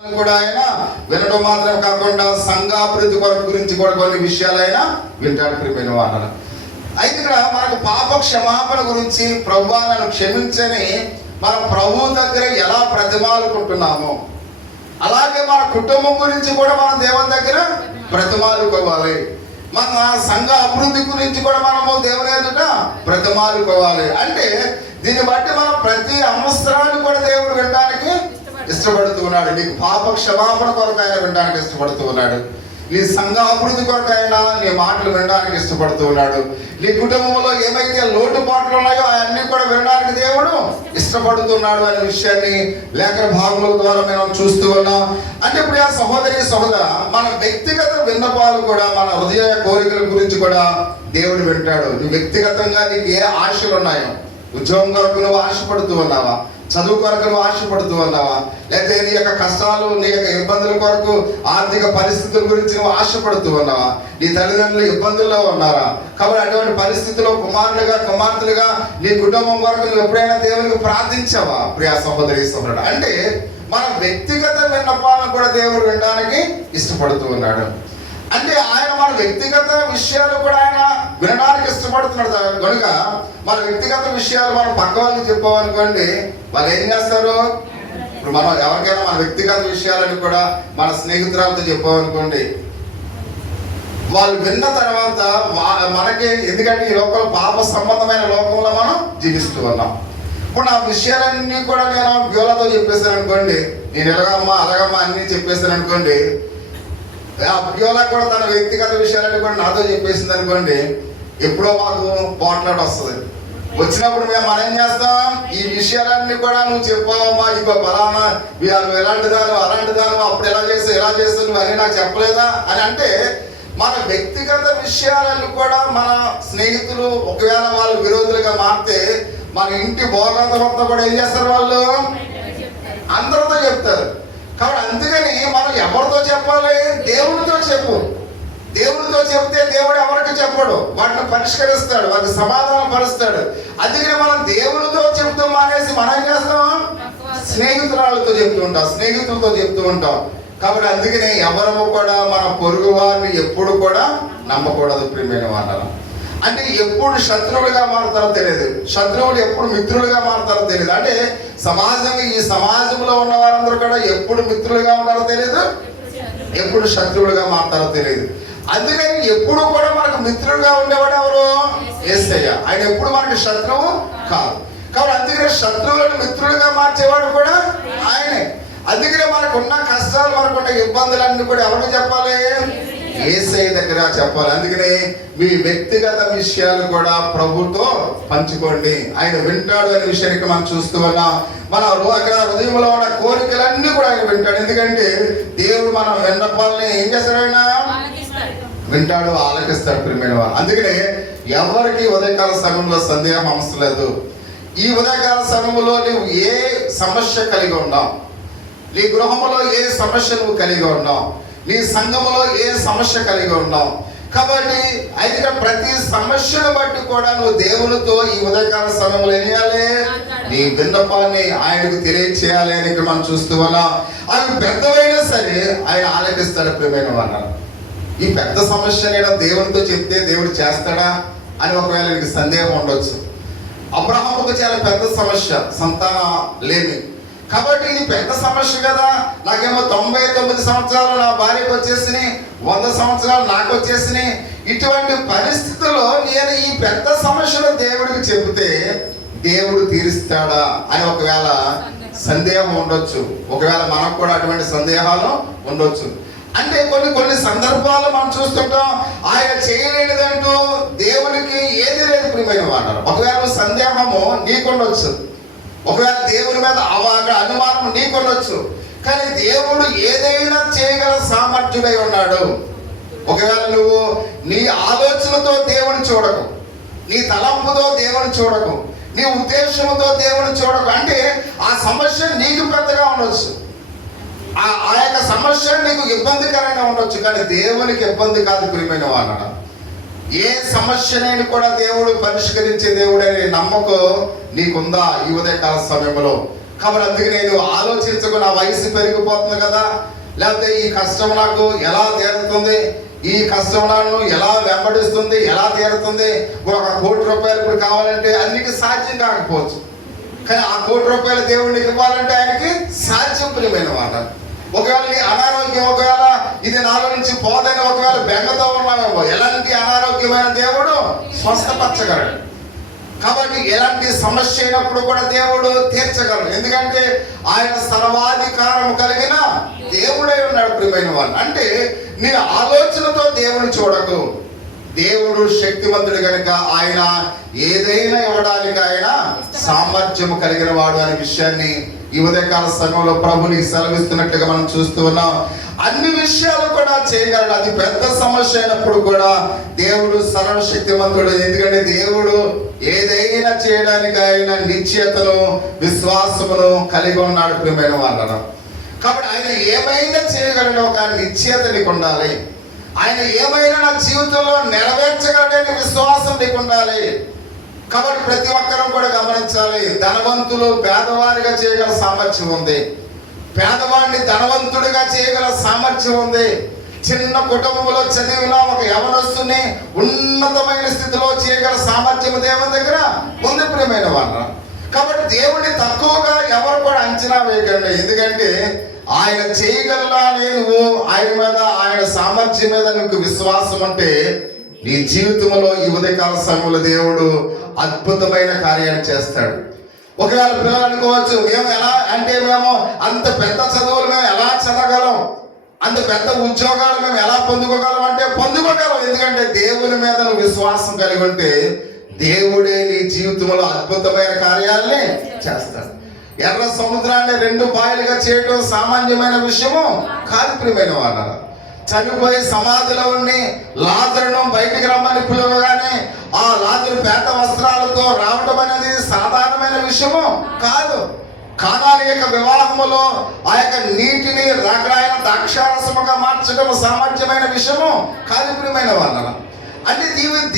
కూడా ఆయన వినడం మాత్రం కాకుండా సంఘాభివృద్ధి కొరకు గురించి కూడా కొన్ని విషయాలు ఆయన వింటాడు. ప్రియమైన వాళ్ళ అయితే ఇక్కడ మనకు పాప క్షమాపణ గురించి ప్రభువా నన్ను క్షమించని మనం ప్రభు దగ్గర ఎలా ప్రతిమాలుకుంటున్నామో అలాగే మన కుటుంబం గురించి కూడా మనం దేవుని దగ్గర ప్రతిమాలుకోవాలి. మన సంఘ అభివృద్ధి గురించి కూడా మనము దేవుని ఎదుట ప్రతిమాలుకోవాలి. అంటే దీన్ని బట్టి మనం ప్రతి అవసరాన్ని కూడా దేవుడు వినడానికి ఇష్టపడుతూ ఉన్నాడు. నీకు పాప క్షమాపణ కొరకు ఆయన వినడానికి ఇష్టపడుతూ ఉన్నాడు. నీ సంఘ అభివృద్ధి కొరకు ఆయన నీ మాటలు వినడానికి ఇష్టపడుతూ ఉన్నాడు. నీ కుటుంబంలో ఏమైతే లోటుపాట్లు ఉన్నాయో అవన్నీ కూడా వినడానికి దేవుడు ఇష్టపడుతున్నాడు అనే విషయాన్ని లేఖన భాగముల ద్వారా మనం చూస్తూ ఉన్నాం. అంటే ఇప్పుడు ఆ సహోదరి సహోదర మన వ్యక్తిగత విన్నపాలు కూడా మన హృదయ కోరికల గురించి కూడా దేవుడు వింటాడు. నీ వ్యక్తిగతంగా నీకు ఏ ఆశలు ఉన్నాయో, ఉద్యోగం కొరకు నువ్వు ఆశపడుతూ ఉన్నావా, చదువు కొరకు నువ్వు ఆశపడుతూ ఉన్నావా, లేకపోతే నీ యొక్క కష్టాలు నీ యొక్క ఇబ్బందుల కొరకు ఆర్థిక పరిస్థితుల గురించి నువ్వు ఆశపడుతూ ఉన్నావా, నీ తల్లిదండ్రులు ఇబ్బందుల్లో ఉన్నారా? కాబట్టి అటువంటి పరిస్థితుల్లో కుమారులుగా కుమార్తెలుగా నీ కుటుంబం కొరకు నువ్వు ఎప్పుడైనా దేవునికి ప్రార్థించావా? ప్రియా సహోదరి సహోదరుడు, అంటే మన వ్యక్తిగత విన్నపాలను కూడా దేవుడు వినడానికి ఇష్టపడుతూ ఉన్నాడు. అంటే ఆయన మన వ్యక్తిగత విషయాలు కూడా ఆయన వినడానికి ఇష్టపడుతున్నాడు కనుక మన వ్యక్తిగత విషయాలు మనం పక్క వాళ్ళకి చెప్పామనుకోండి, వాళ్ళు ఏం చేస్తారు? ఇప్పుడు మనం ఎవరికైనా మన వ్యక్తిగత విషయాలని కూడా మన స్నేహితురాలతో చెప్పామనుకోండి, వాళ్ళు విన్న తర్వాత మనకి, ఎందుకంటే ఈ లోకంలో పాప సంబంధమైన లోకంలో మనం జీవిస్తూ ఉన్నాం. ఇప్పుడు నా విషయాలన్నీ కూడా నేను బ్యూలతో చెప్పేశాను అనుకోండి, నేను ఎలాగమ్మా అలాగమ్మా అన్నీ చెప్పేశాను అనుకోండి, ఆ బ్యూలా కూడా తన వ్యక్తిగత విషయాలన్నీ కూడా నాతో చెప్పేసింది అనుకోండి, ఎప్పుడో మాకు పోట్లాట వస్తుంది. వచ్చినప్పుడు మనం ఏం చేస్తాం? ఈ విషయాలన్నీ కూడా నువ్వు చెప్పావమ్మా, ఇక బలానా నువ్వు ఎలాంటిదాను అలాంటిదాను, అప్పుడు ఎలా చేస్తావు నువ్వు అని నాకు చెప్పలేదా అని. అంటే మన వ్యక్తిగత విషయాలను కూడా మన స్నేహితులు ఒకవేళ వాళ్ళు విరోధులుగా మారితే మన ఇంటి భోగంతా కూడా ఏం చేస్తారు? వాళ్ళు అందరితో చెప్తారు. కాబట్టి అందుకని మనం ఎవరితో చెప్పాలి? దేవుడితో చెప్పు. దేవుడితో చెప్తే దేవుడు ఎవరికి చెప్పడు, వాటిని పరిష్కరిస్తాడు, వాటిని సమాధానం పరుస్తాడు. అందుకని మనం దేవుడితో చెప్తూ మానేసి మనం ఏం చేస్తాం? స్నేహితురాలతో స్నేహితులతో చెప్తూ ఉంటాం. కాబట్టి అందుకని ఎవరము కూడా మన పొరుగు వారిని ఎప్పుడు కూడా నమ్మకూడదు. ప్రియమైన వాళ్ళ అంటే ఎప్పుడు శత్రువులుగా మారుతారో తెలియదు, శత్రువులు ఎప్పుడు మిత్రులుగా మారుతారో తెలియదు. అంటే ఈ సమాజంలో ఉన్న వారందరూ కూడా ఎప్పుడు మిత్రులుగా ఉంటారో తెలియదు, ఎప్పుడు శత్రువులుగా మారుతారో తెలియదు. అందుకని ఎప్పుడు కూడా మనకు మిత్రులుగా ఉండేవాడు ఎవరు? యేసయ్య. ఆయన ఎప్పుడు మనకి శత్రువు కాదు. కాబట్టి అందుకని శత్రువులను మిత్రులుగా మార్చేవాడు కూడా ఆయనే. అందుకనే మనకున్న కష్టాలు, మనకున్న ఇబ్బందులన్నీ కూడా ఎవరికి చెప్పాలి? యేసయ్య దగ్గర చెప్పాలి. అందుకనే మీ వ్యక్తిగత విషయాలు కూడా ప్రభుతో పంచుకోండి, ఆయన వింటాడు అనే విషయానికి మనం చూస్తూ ఉన్నాం. మన అక్కడ హృదయంలో ఉన్న కోరికలన్నీ కూడా ఆయన వింటాడు. ఎందుకంటే దేవుడు మన విన్నపాలని ఏం చేస్తాడు? ఆయన వింటాడు, ఆలకిస్తాడు. ప్రియమైన వారు, అందుకనే ఎవరికి ఉదయకాల సమయంలో సందేహం అవసరం లేదు. ఈ ఉదయకాల సమయంలో నువ్వు ఏ సమస్య కలిగి ఉన్నావు, నీ గృహంలో ఏ సమస్య నువ్వు కలిగి ఉన్నావు, నీ సంఘములో ఏ సమస్య కలిగి ఉన్నావు. కాబట్టి అయితే ప్రతి సమస్యను బట్టి కూడా నువ్వు దేవునితో ఈ ఉదయకాల సమయంలో ఏం చేయాలి? నీ విన్నపాన్ని ఆయనకు తెలియచేయాలి అని ఇక్కడ మనం చూస్తూ ఉన్నాం. అవి పెద్దవైనా సరే ఆయన ఆలకిస్తాడు. ప్రియమైన వాళ్ళ, ఈ పెద్ద సమస్య నేను దేవునితో చెప్తే దేవుడు చేస్తాడా అని ఒకవేళ నీకు సందేహం ఉండొచ్చు. అబ్రహాముకు చాలా పెద్ద సమస్య, సంతానం లేమి. కాబట్టి ఇది పెద్ద సమస్య కదా, నాకేమో 99 సంవత్సరాలు నా భార్యకు వచ్చేసినాయి, 100 సంవత్సరాలు నాకు వచ్చేసినాయి. ఇటువంటి పరిస్థితుల్లో నేను ఈ పెద్ద సమస్యను దేవుడికి చెబితే దేవుడు తీరుస్తాడా అని ఒకవేళ సందేహం ఉండొచ్చు. ఒకవేళ మనకు కూడా అటువంటి సందేహాలు ఉండొచ్చు. అంటే కొన్ని సందర్భాలు మనం చూస్తుంటాం, ఆయన చేయలేనిదంటూ దేవునికి ఏది లేదు. ప్రియమైన వాడు, ఒకవేళ సందేహము నీకుండొచ్చు, ఒకవేళ దేవుని మీద అనుమానం నీకుండొచ్చు, కానీ దేవుడు ఏదైనా చేయగల సామర్థ్యుడై ఉన్నాడు. ఒకవేళ నువ్వు నీ ఆలోచనతో దేవుని చూడకు, నీ తలంపుతో దేవుని చూడకు, నీ ఉద్దేశంతో దేవుని చూడకు. అంటే ఆ సమస్య నీకు పెద్దగా ఉండొచ్చు, ఆ యొక్క సమస్య నీకు ఇబ్బందికరంగా ఉండొచ్చు, కానీ దేవునికి ఇబ్బంది కాదు. ప్రియమైన వాళ్ళ, ఏ సమస్యనైనా కూడా దేవుడు పరిష్కరించే దేవుడనే నమ్మకం నీకుందా ఈ ఉదయకాల సమయంలో? కాబట్టి అందుకే నేను ఆలోచించకు, నా వయసు పెరిగిపోతుంది కదా, లేకపోతే ఈ కష్టం నాకు ఎలా తీరుతుంది, ఈ కష్టం నన్ను ఎలా వెంబడిస్తుంది, ఎలా తీరుతుంది. 1 కోటి రూపాయలు ఇప్పుడు కావాలంటే అన్నికి సాధ్యం కాకపోవచ్చు, కానీ ఆ 1 కోటి రూపాయలు దేవుడికి ఇవ్వాలంటే ఆయనకి సాధ్యం. ప్రియమైన మాట, ఒకవేళ నీ అనారోగ్యం, ఒకవేళ ఇది నాలో నుంచి పోదని ఒకవేళ బెంగతో ఉన్నామేమో, ఎలాంటి అనారోగ్యమైన దేవుడు స్వస్థపరచగలడు. కాబట్టి ఎలాంటి సమస్య అయినప్పుడు కూడా దేవుడు తీర్చగలడు, ఎందుకంటే ఆయన సర్వాధికారం కలిగిన దేవుడై ఉన్నాడు. ప్రియమైన వాళ్ళు, అంటే నీ ఆలోచనతో దేవుని చూడకు. దేవుడు శక్తివంతుడు కనుక ఆయన ఏదైనా ఇవ్వడానికి ఆయన సామర్థ్యం కలిగిన వాడు అనే విషయాన్ని ఈ ఉదయకాల సమయంలో ప్రభు నీకు సెలవిస్తున్నట్లుగా మనం చూస్తూ ఉన్నాం. అన్ని విషయాలు కూడా చేయగలడు. అది పెద్ద సమస్య అయినప్పుడు కూడా దేవుడు సర్వశక్తివంతుడు, ఎందుకంటే దేవుడు ఏదైనా చేయడానికి ఆయన నిశ్చయతను, విశ్వాసమును కలిగి ఉన్నాడు. ప్రియమైన వాళ్ళను, కాబట్టి ఆయన ఏమైనా చేయగలడు ఒక నిశ్చయత నీకు ఉండాలి. ఆయన ఏమైనా నా జీవితంలో నెరవేర్చగలడని విశ్వాసం నీకు ఉండాలి. కాబట్టి ప్రతి ఒక్కరూ కూడా గమనించాలి, ధనవంతులు పేదవారిగా చేయగల సామర్థ్యం ఉంది, పేదవాడిని ధనవంతుడిగా చేయగల సామర్థ్యం ఉంది. చిన్న కుటుంబంలో చదివిన ఒక యవనస్తుని ఉన్నతమైన స్థితిలో చేయగల సామర్థ్యం దేవుని దగ్గర ఉంది. ప్రియమైన వాళ్ళ, కాబట్టి దేవుడిని తక్కువగా ఎవరు కూడా అంచనా వేయకండి, ఎందుకంటే ఆయన చేయగలరా నువ్వు ఆయన మీద, ఆయన సామర్థ్యం మీద నీకు విశ్వాసం అంటే నీ జీవితంలో ఈ ఉదయకాల సమయంలో దేవుడు అద్భుతమైన కార్యాన్ని చేస్తాడు. ఒకవేళ పిల్లలు అనుకోవచ్చు, మేము ఎలా అంటే మేము అంత పెద్ద చదువులు మేము ఎలా చదవగలం, అంత పెద్ద ఉద్యోగాలు మేము ఎలా పొందుకోగలం అంటే పొందుకోగలం, ఎందుకంటే దేవుని మీద నువ్వు విశ్వాసం కలిగి ఉంటే దేవుడే నీ జీవితంలో అద్భుతమైన కార్యాలని చేస్తాడు. ఎర్ర సముద్రాన్ని 2 పాయలుగా చేయడం సామాన్యమైన విషయము కాదు. ప్రియమైన వాళ్ళ, చనిపోయి సమాధిలో ఉండి లాజరును బయటికి రమ్మని పిలవగానే ఆ లాజరు పేట వస్త్రాలతో రావడం అనేది సాధారణమైన విషయము కాదు. కానాని యొక్క వివాహములో ఆ యొక్క నీటిని రకరాయన ద్రాక్షారసముగా మార్చడం సామర్థ్యమైన విషయము కాదు. ప్రియమైన వాళ్ళ, అంటే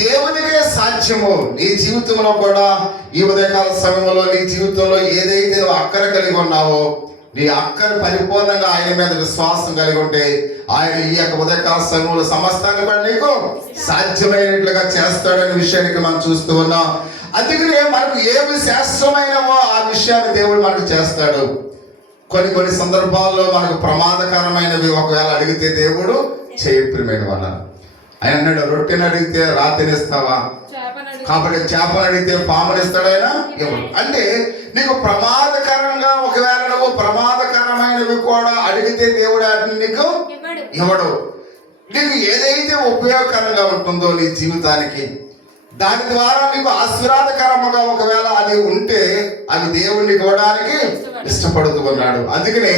దేవునికే సాధ్యము. నీ జీవితంలో కూడా ఈ ఉదయకాల సమయంలో నీ జీవితంలో ఏదైతే నువ్వు అక్కర కలిగి ఉన్నావో, నీ అక్కర పరిపూర్ణంగా ఆయన మీద విశ్వాసం కలిగి ఉంటే ఆయన ఈ యొక్క ఉదయకాల సమయంలో సమస్తాన్ని కూడా నీకు సాధ్యమైనట్లుగా చేస్తాడనే విషయానికి మనం చూస్తూ ఉన్నాం. అందుకనే మనకు ఏమి శాస్త్రమైనవో ఆ విషయాన్ని దేవుడు మనకు చేస్తాడు. కొన్ని సందర్భాల్లో మనకు ప్రమాదకరమైనవి ఒకవేళ అడిగితే దేవుడు చేయప్రియమైన వాళ్ళ, ఆయన అన్నాడు, రొట్టెని అడిగితే రాతినిస్తావా, కాబట్టి చేపను అడిగితే పామునిస్తాడు ఆయన ఎవరు. అంటే నీకు ప్రమాదకరంగా ఒకవేళ నువ్వు ప్రమాదకరమైనవి కూడా అడిగితే దేవుడు వాటిని నీకు ఇవ్వడు. నీకు ఏదైతే ఉపయోగకరంగా ఉంటుందో నీ జీవితానికి, దాని ద్వారా నీకు ఆశీర్వాదకరముగా ఒకవేళ అది ఉంటే అది దేవుడిని ఇవ్వడానికి ఇష్టపడుతూ ఉన్నాడు. అందుకనే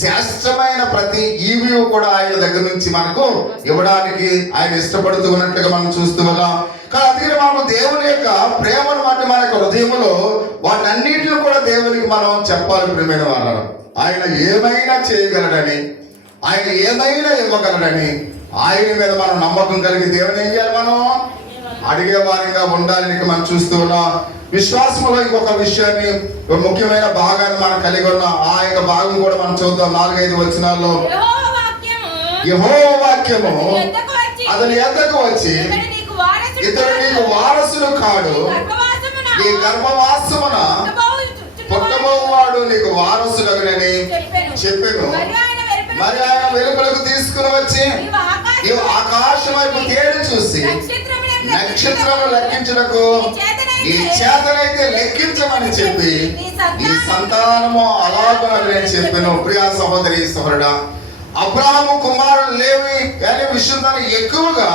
శాస్త్రమైన ప్రతి ఈవి కూడా ఆయన దగ్గర నుంచి మనకు ఇవ్వడానికి ఆయన ఇష్టపడుతూ ఉన్నట్లుగా మనం చూస్తూ ఉన్నాం. కానీ అందుకని మనకు దేవుని యొక్క ప్రేమను బట్టి మన యొక్క హృదయంలో వాటన్నిటిని కూడా దేవునికి మనం చెప్పాలి. ప్రియమైన వాళ్ళం, ఆయన ఏమైనా చేయగలడని, ఆయన ఏమైనా ఇవ్వగలడని ఆయన మీద మనం నమ్మకం కలిగి దేవుని ఏం చేయాలి, మనం అడిగే వారిగా ఉండాలని మనం చూస్తూ ఉన్నాం. విశ్వాసంలో ఇంకొక విషయాన్ని, ముఖ్యమైన భాగాన్ని మనం కలిగి ఉన్నాం. ఆ యొక్క భాగం కూడా మనం చూద్దాం. 4-5 వచనాల్లో యెహోవా వాక్యము అతని యొద్దకు వచ్చి, ఇతడు నీకు వారసుడు కాడు, నీ గర్భవాసమున పుట్టబోవాడు నీకు వారసుడగునని చెప్పెను. మరి ఆయన వెలుపలకు తీసుకుని వచ్చి నీవు ఆకాశం వైపు తేడి చూసి నక్షత్రము లెక్కించుటకు ఈ చేతనైతే లెక్కించమని చెప్పి ఈ సంతానము అలాగునని చెప్పెను. ప్రియా సహోదరి సహోదరుడా, అబ్రాహాము కుమారుడు లేవి అనే విషయం దాన్ని ఎక్కువగా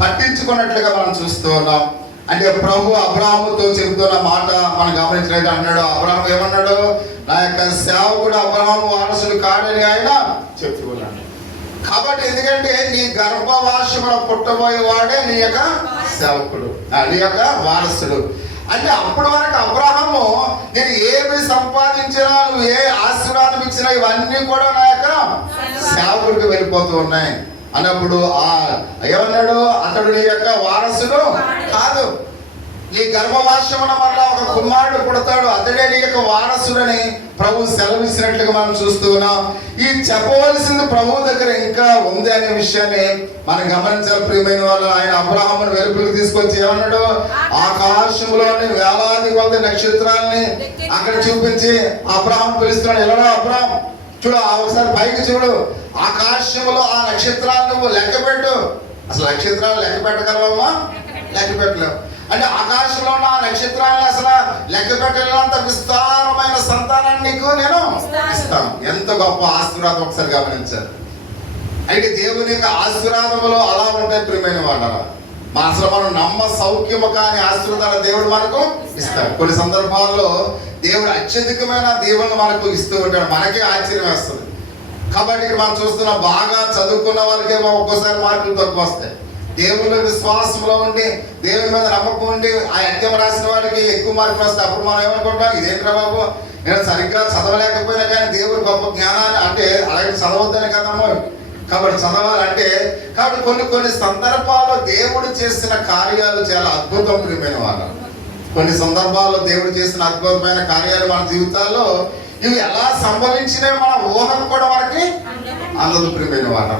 పట్టించుకున్నట్లుగా మనం చూస్తూ ఉన్నాం. అంటే ప్రభు అబ్రాహాముతో చెబుతున్న మాట మనం గమనించినట్టు అన్నాడు. అబ్రాహాము ఏమన్నాడు, నా యొక్క సేవకుడు అబ్రాహాము వారసుడు కాడని ఆయన చెప్పుకున్నాడు. కాబట్టి ఎందుకంటే నీ గర్భవాసమున పుట్టబోయే వాడే నీ యొక్క సేవకుడు, నీ యొక్క వారసుడు. అంటే అప్పటి వరకు అబ్రాహాము నేను ఏమి సంపాదించినా, నువ్వు ఏ ఆశీర్వాదం ఇచ్చినా ఇవన్నీ కూడా నా యొక్క సేవకుడికి వెళ్ళిపోతూ ఉన్నాయి అన్నప్పుడు ఏమన్నాడు, అతడు నీ యొక్క వారసుడు కాదు. నీ గర్భవాసమున మరలా ఒక కుమారుడు పుడతాడు, అతడే నీ యొక్క వారసుడని ప్రభు సెలవిచ్చినట్లుగా మనం చూస్తూ ఉన్నాం. ఈ చెప్పవలసింది ప్రభు దగ్గర ఇంకా ఉంది అనే విషయాన్ని మనం గమనించాలి ప్రియమైన వాళ్ళు. ఆయన అబ్రహామును వెలుపులకు తీసుకొచ్చి ఏమన్నాడు, ఆకాశంలోని వేలాది కొలది నక్షత్రాలని అక్కడ చూపించి అబ్రహాం పిలుస్తున్నాడు. ఎలా అబ్రహాం చూడు, ఒకసారి పైకి చూడు, ఆకాశంలో ఆ నక్షత్రాలు నువ్వు లెక్క పెట్టు. అసలు నక్షత్రాలు లెక్క పెట్టగలవమ్మా? లెక్క పెట్టలేవు. అంటే ఆకాశంలో ఉన్న నక్షత్రాలను అసలు లెక్క పెట్టలేనంత విస్తారమైన సంతానాన్ని నీకు నేను ఇస్తాను. ఎంత గొప్ప ఆశీర్వాదం ఒకసారి గమనించారు. అయితే దేవుని యొక్క ఆశీర్వాదములు అలా ఉంటాయి ప్రియమైన వాళ్ళ. అసలు మనం నమ్మ సౌఖ్యము కాని ఆశీర్వాదాలు దేవుడు మనకు ఇస్తాడు. కొన్ని సందర్భాల్లో దేవుడు అత్యధికమైన దీవెనలు మనకు ఇస్తూ ఉంటాడు. మనకే ఆశ్చర్యం వేస్తుంది. కాబట్టి ఇక్కడ మనం చూస్తున్న బాగా చదువుకున్న వాళ్ళకేమో ఒక్కోసారి మార్కులు తక్కువ వస్తాయి. దేవుని విశ్వాసంలో ఉండి దేవుని మీద నమ్మకం ఉండి ఆ యజ్ఞం రాసిన వాడికి ఎక్కువ మార్కులు వస్తాయి. అప్పుడు మనం ఏమనుకుంటాం, ఇదేంట్రా బాబు, నేను సరిగ్గా చదవలేకపోయినా కానీ దేవుడు గొప్ప జ్ఞానాన్ని, అంటే అలాగే చదవద్దని కదమ్మా, కాబట్టి చదవాలంటే. కాబట్టి కొన్ని సందర్భాల్లో దేవుడు చేసిన కార్యాలు చాలా అద్భుతం ప్రియమైన వాళ్ళు. కొన్ని సందర్భాల్లో దేవుడు చేసిన అద్భుతమైన కార్యాలు మన జీవితాల్లో ఇవి ఎలా సంభవించినాయి మన ఊహకు కూడా మనకి అందదు ప్రియమైన వాళ్ళ.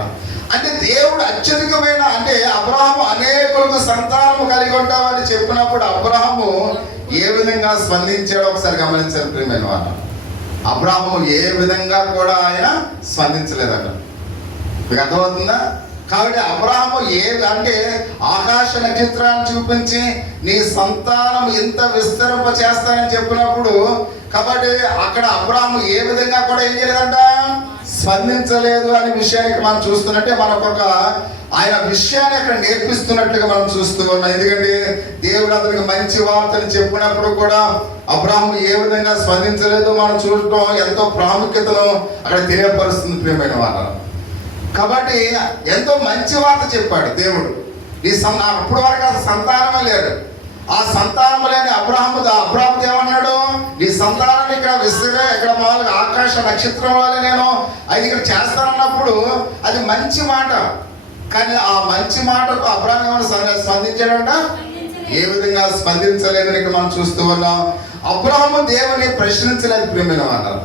అంటే దేవుడు అత్యధికమైన, అంటే అబ్రహాము అనేకులకు సంతానము కలిగి ఉంటామని చెప్పినప్పుడు అబ్రహాము ఏ విధంగా స్పందించాడో ఒకసారి గమనించారు ప్రియమైన వాళ్ళ. అబ్రహాము ఏ విధంగా కూడా ఆయన స్పందించలేదట. మీకు అర్థమవుతుందా? కాబట్టి అబ్రహాము అంటే ఆకాశ నక్షత్రాన్ని చూపించి నీ సంతానం ఇంత విస్తరింప చేస్తానని చెప్పినప్పుడు, కాబట్టి అక్కడ అబ్రహాము ఏ విధంగా కూడా ఏం చేయలేదంట, స్పందించలేదు అనే విషయానికి మనం చూస్తున్నట్టే మనకొక ఆయన విషయాన్ని అక్కడ నేర్పిస్తున్నట్లుగా మనం చూస్తూ ఉన్నాం. ఎందుకంటే దేవుడు అతనికి మంచి వార్తని చెప్పినప్పుడు కూడా అబ్రహాము ఏ విధంగా స్పందించలేదు మనం చూడటం ఎంతో ప్రాముఖ్యతను అక్కడ తెలియపరుస్తుంది ప్రియమైన వాళ్ళ. కాబట్టి ఎంతో మంచి వార్త చెప్పాడు దేవుడు. అప్పటి వరకు అసలు సంతానమే లేదు. ఆ సంతానం లేని అబ్రహాము ఏమన్నాడు, నీ సంతానాన్ని ఇక్కడ విసిరే, ఇక్కడ మామూలుగా ఆకాశ నక్షత్రం వల్ల నేను అది ఇక్కడ చేస్తానన్నప్పుడు అది మంచి మాట. కానీ ఆ మంచి మాటకు అబ్రహాం ఏమైనా స్పందించాడంట, ఏ విధంగా స్పందించలేదని ఇక్కడ మనం చూస్తూ ఉన్నాం. అబ్రహాము దేవుని ప్రశ్నించలేదు ప్రియమైన అన్నారు.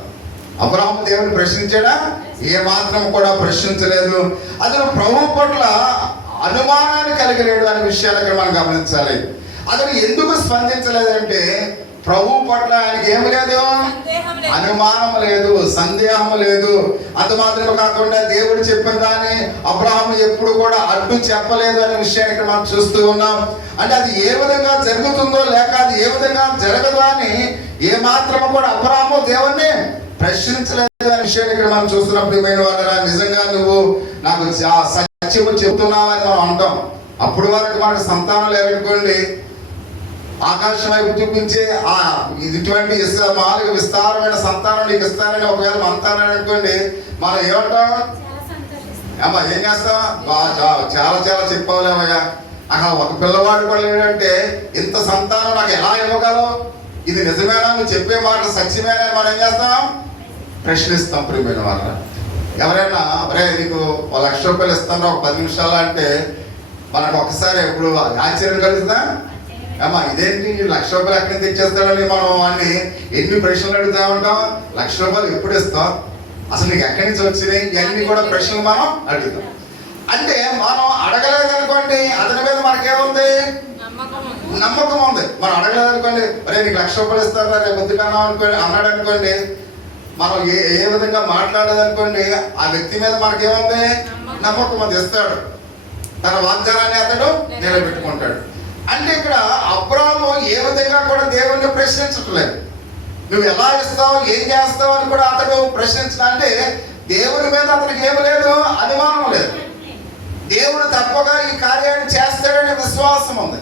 అబ్రహాము దేవుని ప్రశ్నించాడా? ఏ మాత్రం కూడా ప్రశ్నించలేదు. అతను ప్రభు పట్ల అనుమానాన్ని కలిగలేడు అనే విషయాలు ఇక్కడ మనం గమనించాలి. అతను ఎందుకు స్పందించలేదంటే ప్రభు పట్ల ఆయనకి ఏమి లేదు, అనుమానం లేదు, సందేహం లేదు. అంత మాత్రమే కాకుండా దేవుడు చెప్పిన దాన్ని అబ్రహాము ఎప్పుడు కూడా అడ్డు చెప్పలేదు అనే విషయాన్ని ఇక్కడ మనం చూస్తూ ఉన్నాం. అంటే అది ఏ విధంగా జరుగుతుందో లేక అది ఏ విధంగా జరగదు అని ఏ మాత్రము కూడా అబ్రహాము దేవుణ్ణి ప్రశ్నించలేదు అనే విషయాన్ని ఇక్కడ మనం చూస్తున్నాం. ప్రియమైన వాళ్ళరా, నిజంగా నువ్వు నాకు సత్యము చెప్తున్నావని మనం అంటాం. అప్పుడు వరకు మనకు సంతానం లేదనుకోండి, ఆకాశం వైపు చూపించి ఇటువంటి మామూలుగా విస్తారమైన సంతానం నీకు ఇస్తానని ఒకవేళ అంతానని అనుకోండి, మనం ఏమంటాం, అమ్మా ఏం చేస్తాం, చాలా చాలా చెప్పవలేమయ్యా, అక్కడ ఒక పిల్లవాడు కూడా ఏంటంటే ఇంత సంతానం నాకు ఎలా ఇవ్వగలవు, ఇది నిజమేనా, నువ్వు చెప్పే మాట సత్యమేనా అని మనం ఏం చేస్తాం, ప్రశ్నిస్తాం. ప్రియమైన వాళ్ళ, ఎవరైనా అరే నీకు 1,00,000 రూపాయలు ఇస్తాను ఒక 10 నిమిషాలు అంటే మనకు ఒకసారి ఎప్పుడు ఆశ్చర్యం కలుగుతుందా, అమ్మా ఇదేంటి 1,00,000 రూపాయలు ఎక్కడి నుంచి తెచ్చేస్తాడని మనం వాడిని ఎన్ని ప్రశ్నలు అడుగుతా ఉంటాం. 1,00,000 రూపాయలు ఎప్పుడు ఇస్తాం, అసలు నీకు ఎక్కడి నుంచి వచ్చినాయి, ఇవన్నీ కూడా ప్రశ్నలు మనం అడుగుతాం. అంటే మనం అడగలేదనుకోండి అతని మీద మనకేముంది, నమ్మకం ఉంది. మనం అడగలేదనుకోండి, అరే నీకు 1,00,000 రూపాయలు ఇస్తారా రేపు పొద్దుకన్నా అనుకోండి అన్నాడు అనుకోండి, మనం ఏ విధంగా మాట్లాడేదనుకోండి ఆ వ్యక్తి మీద మనకేముంది, నమ్మకం ఉంది, ఇస్తాడు, తన వాగ్దానాన్ని అతడు నిలబెట్టుకుంటాడు. అంటే ఇక్కడ అబ్రాహాము ఏ విధంగా కూడా దేవుణ్ణి ప్రశ్నించట్లేదు, నువ్వు ఎలా ఇస్తావు ఏం చేస్తావు అని కూడా అతడు ప్రశ్నించిన, అంటే దేవుని మీద అతనికి ఏమి లేదు, అనుమానం లేదు, దేవుడు తప్పగా ఈ కార్యాన్ని చేస్తాడనే విశ్వాసం ఉంది.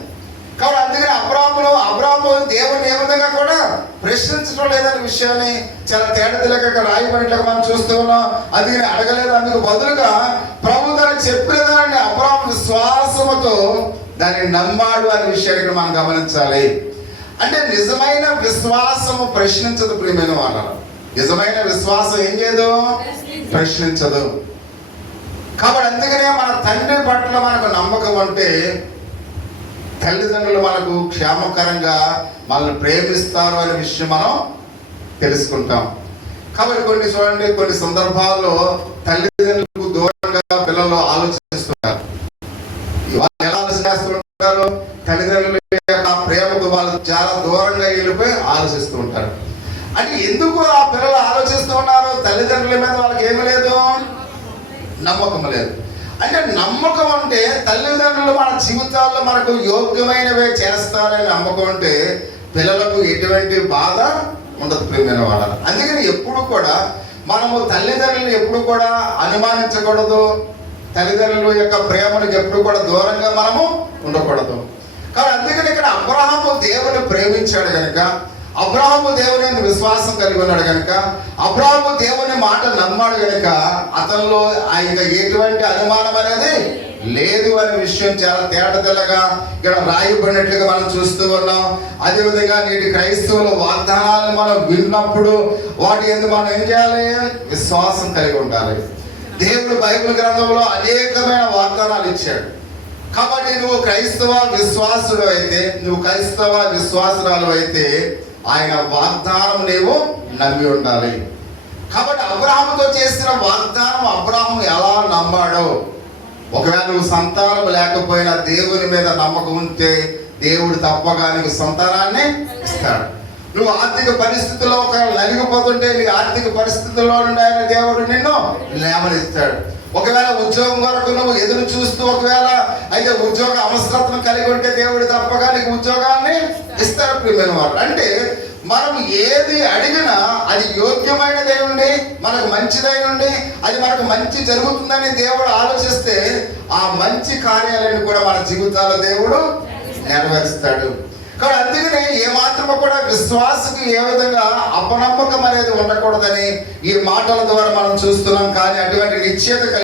కాబట్టి అందుకని అబ్రాహాము దేవుని ఏ విధంగా కూడా ప్రశ్నించడం లేదనే విషయాన్ని చాలా తేటతెల్లగా రాయబడినట్లుగా మనం చూస్తూ ఉన్నాం. అందుకని అడగలేదు, అందుకు బదులుగా ప్రభు తనకు చెప్పలేదని అబ్రాహాము విశ్వాసముతో దాన్ని నమ్మాడు అనే విషయాన్ని మనం గమనించాలి. అంటే నిజమైన విశ్వాసము ప్రశ్నించదు ప్రియమైన వాళ్ళ. నిజమైన విశ్వాసం ఏం చేయదు, ప్రశ్నించదు. కాబట్టి అందుకనే మన తండ్రి పట్ల మనకు నమ్మకం అంటే తల్లిదండ్రులు మనకు క్షేమకరంగా మనల్ని ప్రేమిస్తారు అనే విషయం మనం తెలుసుకుంటాం. కాబట్టి కొన్ని సందర్భాల్లో తల్లిదండ్రులకు దూరంగా పిల్లలు ఆలోచిస్తున్నారు. వాళ్ళు ఎలా ఆలోచిస్తుంటారు? తల్లిదండ్రుల యొక్క ప్రేమకు వాళ్ళు చాలా దూరంగా వెళ్ళిపోయి ఆలోచిస్తూ ఉంటారు. అంటే ఎందుకు ఆ పిల్లలు ఆలోచిస్తూ ఉన్నారు? తల్లిదండ్రుల మీద వాళ్ళకి ఏమీ లేదు, నమ్మకం లేదు. అంటే నమ్మకం అంటే తల్లిదండ్రులు మన జీవితాల్లో మనకు యోగ్యమైనవే చేస్తారని నమ్మకం అంటే పిల్లలకు ఎటువంటి బాధ ఉండదు ప్రియమైన వాళ్ళ. అందుకని ఎప్పుడు కూడా మనము తల్లిదండ్రులను ఎప్పుడు కూడా అనుమానించకూడదు. తల్లిదండ్రుల యొక్క ప్రేమను ఎప్పుడు కూడా దూరంగా మనము ఉండకూడదు. కాబట్టి అందుకని ఇక్కడ అబ్రహాము దేవుని ప్రేమించాడు కనుక, అబ్రహాము దేవుని విశ్వాసం కలిగి ఉన్నాడు కనుక, అబ్రహాము దేవుని మాట నమ్మాడు కనుక అతనిలో ఆయన ఎటువంటి అనుమానం అనేది లేదు అనే విషయం చాలా తేటతెల్లగా ఇక్కడ రాయబడినట్లుగా మనం చూస్తూ ఉన్నాం. అదేవిధంగా నేటి క్రైస్తవుల వాగ్దానాలను మనం విన్నప్పుడు వాటి ఎందుకు మనం ఏం చేయాలి? విశ్వాసం కలిగి ఉండాలి. దేవుడు బైబిల్ గ్రంథంలో అనేకమైన వాగ్దానాలు ఇచ్చాడు. కాబట్టి నువ్వు క్రైస్తవ విశ్వాసుడు అయితే, నువ్వు క్రైస్తవ విశ్వాసురాలు అయితే ఆయన వాగ్దానం నీవు నమ్మి ఉండాలి. కాబట్టి అబ్రహాముతో చేసిన వాగ్దానం అబ్రహాము ఎలా నమ్మాడో, ఒకవేళ నువ్వు సంతానం లేకపోయినా దేవుని మీద నమ్మకం ఉంటే దేవుడు తప్పగా నీకు సంతానాన్ని ఇస్తాడు. నువ్వు ఆర్థిక పరిస్థితుల్లో ఒకవేళ నలిగిపోతుంటే నీ ఆర్థిక పరిస్థితుల్లో నుండి ఆయన దేవుడు నిన్ను లేవనిస్తాడు. ఒకవేళ ఉద్యోగం వరకు నువ్వు ఎదురు చూస్తూ ఒకవేళ అయితే ఉద్యోగ అవసరతను కలిగి ఉంటే దేవుడు తప్పగా నీకు ఉద్యోగాన్ని ఇస్తారు ప్రియమైన వారు. అంటే మనం ఏది అడిగినా అది యోగ్యమైనదే ఉండి మనకు మంచిదై ఉండి అది మనకు మంచి జరుగుతుందని దేవుడు ఆలోచిస్తే ఆ మంచి కార్యాలను కూడా మన జీవితాల్లో దేవుడు నెరవేరుస్తాడు. కాబట్టి అందుకని ఏమాత్రము కూడా విశ్వాసకు ఏ విధంగా అపనమ్మకం అనేది ఉండకూడదని ఈ మాటల ద్వారా మనం చూస్తున్నాం. కానీ అటువంటి నిశ్చయత